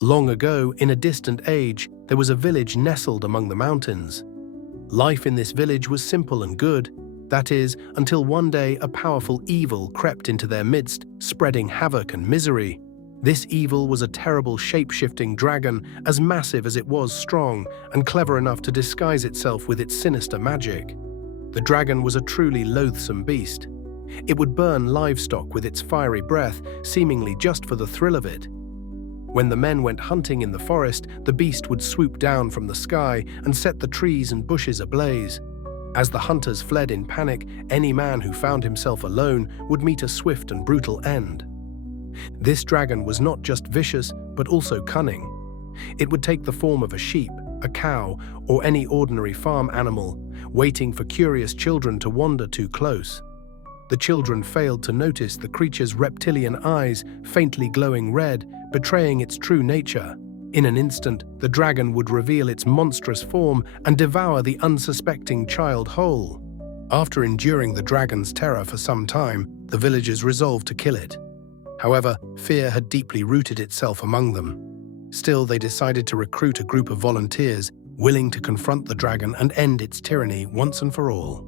Long ago, in a distant age, there was a village nestled among the mountains. Life in this village was simple and good, that is, until one day a powerful evil crept into their midst, spreading havoc and misery. This evil was a terrible shape-shifting dragon, as massive as it was strong, and clever enough to disguise itself with its sinister magic. The dragon was a truly loathsome beast. It would burn livestock with its fiery breath, seemingly just for the thrill of it. When the men went hunting in the forest, the beast would swoop down from the sky and set the trees and bushes ablaze. As the hunters fled in panic, any man who found himself alone would meet a swift and brutal end. This dragon was not just vicious, but also cunning. It would take the form of a sheep, a cow, or any ordinary farm animal, waiting for curious children to wander too close. The children failed to notice the creature's reptilian eyes, faintly glowing red, betraying its true nature. In an instant, the dragon would reveal its monstrous form and devour the unsuspecting child whole. After enduring the dragon's terror for some time, the villagers resolved to kill it. However, fear had deeply rooted itself among them. Still, they decided to recruit a group of volunteers willing to confront the dragon and end its tyranny once and for all.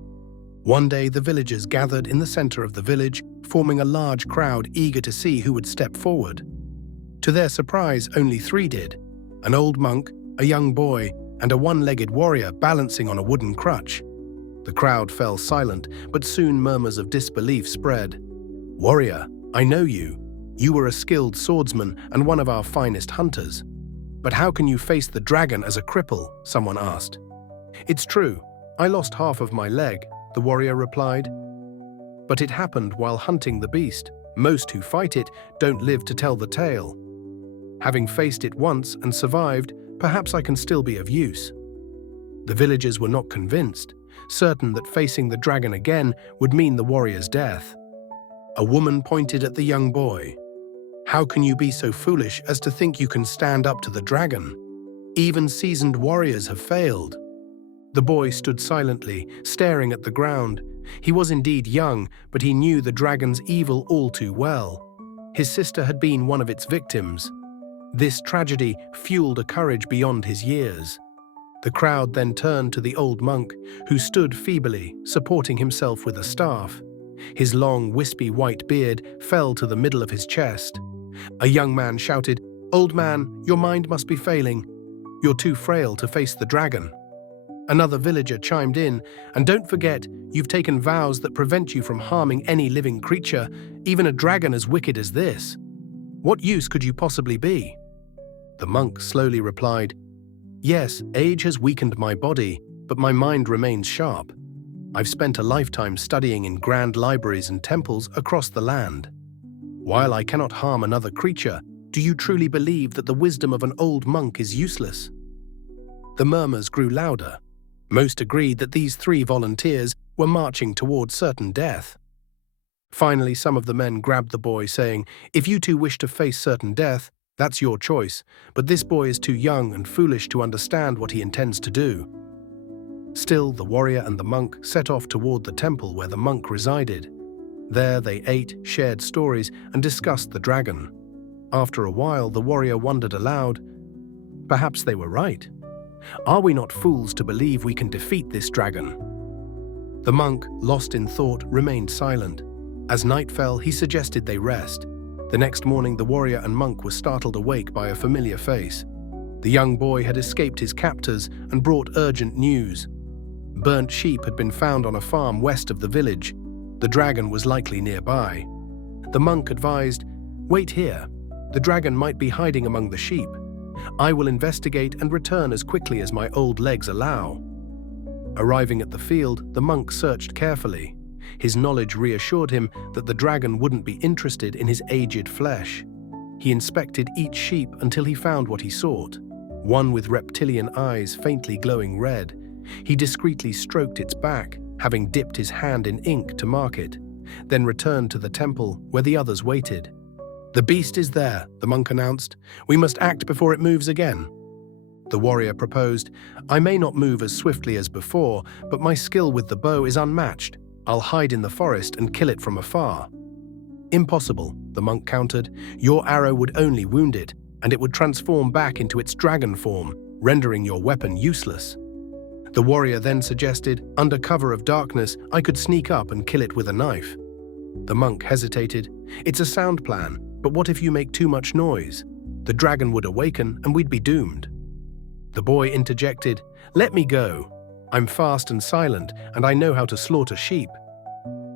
One day, the villagers gathered in the center of the village, forming a large crowd eager to see who would step forward. To their surprise, only 3 did: an old monk, a young boy, and a one-legged warrior balancing on a wooden crutch. The crowd fell silent, but soon murmurs of disbelief spread. "Warrior, I know you. You were a skilled swordsman and one of our finest hunters. But how can you face the dragon as a cripple?" someone asked. "It's true. I lost half of my leg," the warrior replied. "But it happened while hunting the beast. Most who fight it don't live to tell the tale. Having faced it once and survived, perhaps I can still be of use." The villagers were not convinced, certain that facing the dragon again would mean the warrior's death. A woman pointed at the young boy. "How can you be so foolish as to think you can stand up to the dragon? Even seasoned warriors have failed." The boy stood silently, staring at the ground. He was indeed young, but he knew the dragon's evil all too well. His sister had been one of its victims. This tragedy fueled a courage beyond his years. The crowd then turned to the old monk, who stood feebly, supporting himself with a staff. His long, wispy white beard fell to the middle of his chest. A young man shouted, "Old man, your mind must be failing. You're too frail to face the dragon." Another villager chimed in, "And don't forget, you've taken vows that prevent you from harming any living creature, even a dragon as wicked as this. What use could you possibly be?" The monk slowly replied, "Yes, age has weakened my body, but my mind remains sharp. I've spent a lifetime studying in grand libraries and temples across the land. While I cannot harm another creature, do you truly believe that the wisdom of an old monk is useless?" The murmurs grew louder. Most agreed that these 3 volunteers were marching toward certain death. Finally, some of the men grabbed the boy, saying, "If you two wish to face certain death, that's your choice, but this boy is too young and foolish to understand what he intends to do." Still, the warrior and the monk set off toward the temple where the monk resided. There they ate, shared stories, and discussed the dragon. After a while, the warrior wondered aloud, "Perhaps they were right. Are we not fools to believe we can defeat this dragon?" The monk, lost in thought, remained silent. As night fell, he suggested they rest. The next morning, the warrior and monk were startled awake by a familiar face. The young boy had escaped his captors and brought urgent news. Burnt sheep had been found on a farm west of the village. The dragon was likely nearby. The monk advised, "Wait here. The dragon might be hiding among the sheep. I will investigate and return as quickly as my old legs allow." Arriving at the field, the monk searched carefully. His knowledge reassured him that the dragon wouldn't be interested in his aged flesh. He inspected each sheep until he found what he sought, one with reptilian eyes faintly glowing red. He discreetly stroked its back, having dipped his hand in ink to mark it, then returned to the temple where the others waited. "The beast is there," the monk announced. "We must act before it moves again." The warrior proposed, "I may not move as swiftly as before, but my skill with the bow is unmatched. I'll hide in the forest and kill it from afar." "Impossible," the monk countered. "Your arrow would only wound it. and it would transform back into its dragon form, rendering your weapon useless. The warrior then suggested, under cover of darkness, I could sneak up and kill it with a knife. The monk hesitated. It's a sound plan, but what if you make too much noise? The dragon would awaken and we'd be doomed. The boy interjected, let me go. I'm fast and silent, and I know how to slaughter sheep.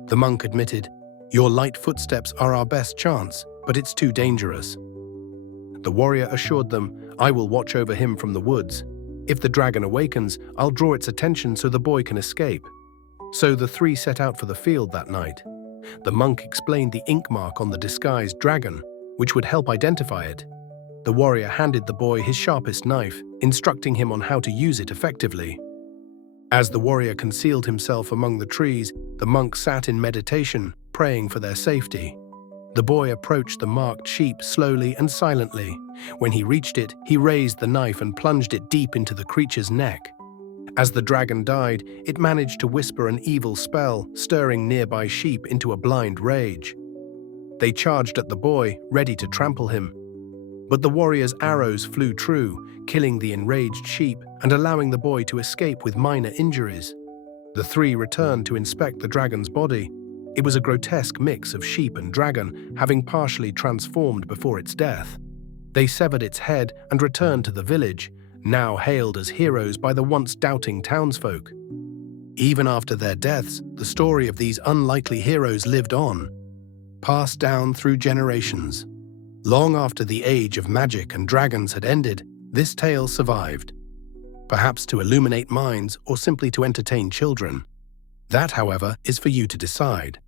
The monk admitted, your light footsteps are our best chance, but it's too dangerous. The warrior assured them, I will watch over him from the woods. If the dragon awakens, I'll draw its attention so the boy can escape. So the three set out for the field that night. The monk explained the ink mark on the disguised dragon, which would help identify it. The warrior handed the boy his sharpest knife, instructing him on how to use it effectively. As the warrior concealed himself among the trees, the monk sat in meditation, praying for their safety. The boy approached the marked sheep slowly and silently. When he reached it, he raised the knife and plunged it deep into the creature's neck. As the dragon died, it managed to whisper an evil spell, stirring nearby sheep into a blind rage. They charged at the boy, ready to trample him. But the warrior's arrows flew true, killing the enraged sheep and allowing the boy to escape with minor injuries. The three returned to inspect the dragon's body. It was a grotesque mix of sheep and dragon, having partially transformed before its death. They severed its head and returned to the village, now hailed as heroes by the once doubting townsfolk. Even after their deaths, the story of these unlikely heroes lived on, passed down through generations. Long after the age of magic and dragons had ended, this tale survived. Perhaps to illuminate minds or simply to entertain children. That, however, is for you to decide.